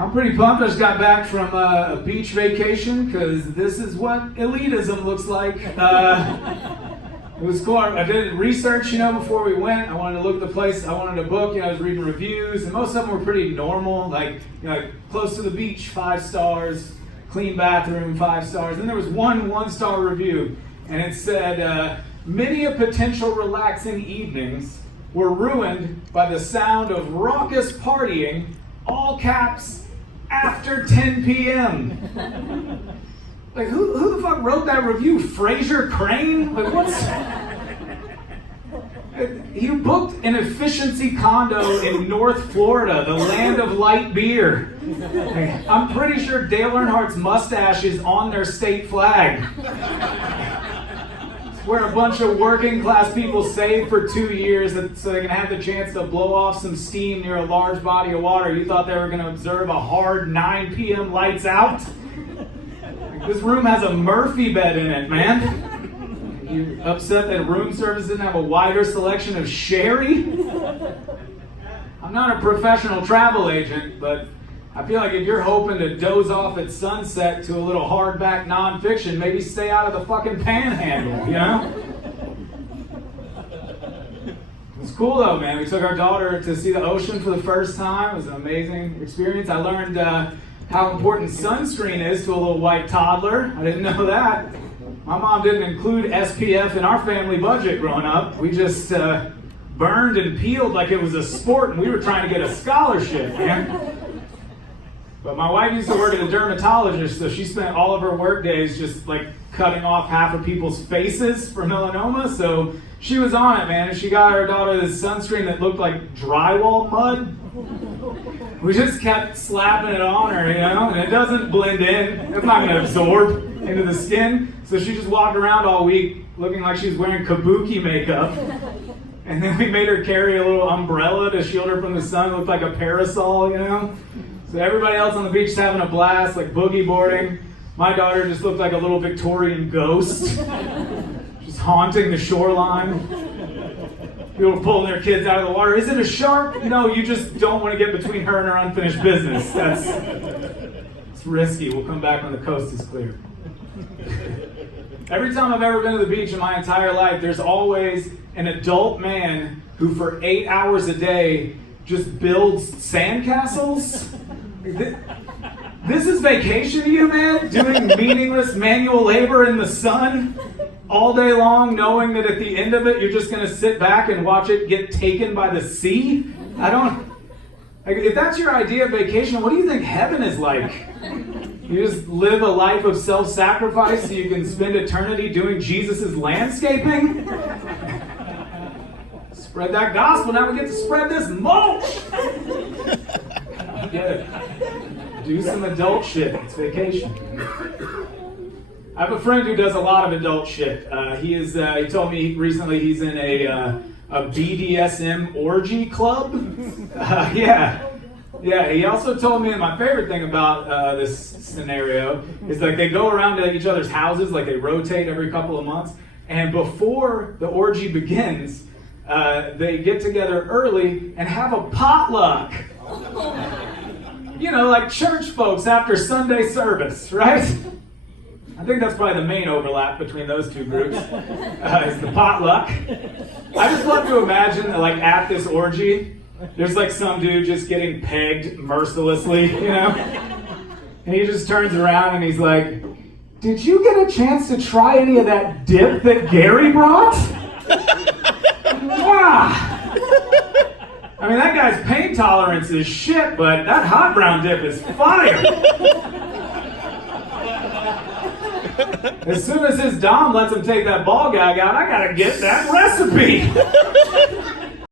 I'm pretty pumped. I just got back from a beach vacation because this is what elitism looks like. It was cool. I did research, before we went. I wanted to look at the place I wanted to book. I was reading reviews, and most of them were pretty normal. Like close to the beach, 5 stars. Clean bathroom, 5 stars. And there was one-star review, and it said, many a potential relaxing evenings were ruined by the sound of raucous partying, all caps, after 10 p.m. Like, who the fuck wrote that review? Fraser Crane? Like, what's... You booked an efficiency condo in North Florida, the land of light beer. I'm pretty sure Dale Earnhardt's mustache is on their state flag. It's where a bunch of working class people save for 2 years so they can have the chance to blow off some steam near a large body of water. You thought they were going to observe a hard 9 p.m. lights out? This room has a Murphy bed in it, man. You upset that room service didn't have a wider selection of sherry? I'm not a professional travel agent, but I feel like if you're hoping to doze off at sunset to a little hardback nonfiction, maybe stay out of the fucking panhandle, It was cool though, man. We took our daughter to see the ocean for the first time. It was an amazing experience. I learned how important sunscreen is to a little white toddler. I didn't know that. My mom didn't include SPF in our family budget growing up. We just burned and peeled like it was a sport, and we were trying to get a scholarship, man. But my wife used to work at a dermatologist, so she spent all of her work days just like cutting off half of people's faces for melanoma. So she was on it, man. And she got her daughter this sunscreen that looked like drywall mud. We just kept slapping it on her, and it doesn't blend in. It's not going to absorb into the skin. So she just walked around all week looking like she was wearing kabuki makeup. And then we made her carry a little umbrella to shield her from the sun. It looked like a parasol, So everybody else on the beach is having a blast, like boogie boarding. My daughter just looked like a little Victorian ghost, just haunting the shoreline. People are pulling their kids out of the water. Is it a shark? No, you just don't want to get between her and her unfinished business. It's risky. We'll come back when the coast is clear. Every time I've ever been to the beach in my entire life, there's always an adult man who for 8 hours a day just builds sandcastles. This is vacation to you, man? Doing meaningless manual labor in the sun all day long, knowing that at the end of it, you're just going to sit back and watch it get taken by the sea? If that's your idea of vacation, what do you think heaven is like? You just live a life of self-sacrifice so you can spend eternity doing Jesus' landscaping? Spread that gospel, now we get to spread this mulch! Get it. Do some adult shit. It's vacation. I have a friend who does a lot of adult shit. He told me recently he's in a BDSM orgy club. Yeah, he also told me, and my favorite thing about this scenario is like they go around to each other's houses, like they rotate every couple of months, and before the orgy begins, they get together early and have a potluck. Like church folks after Sunday service, right? I think that's probably the main overlap between those two groups, is the potluck. I just love to imagine that, like, at this orgy, there's like some dude just getting pegged mercilessly, And he just turns around and he's like, "Did you get a chance to try any of that dip that Gary brought?" Wow. I mean, that guy's pain tolerance is shit, but that hot brown dip is fire. As soon as his dom lets him take that ball gag out, I gotta get that recipe.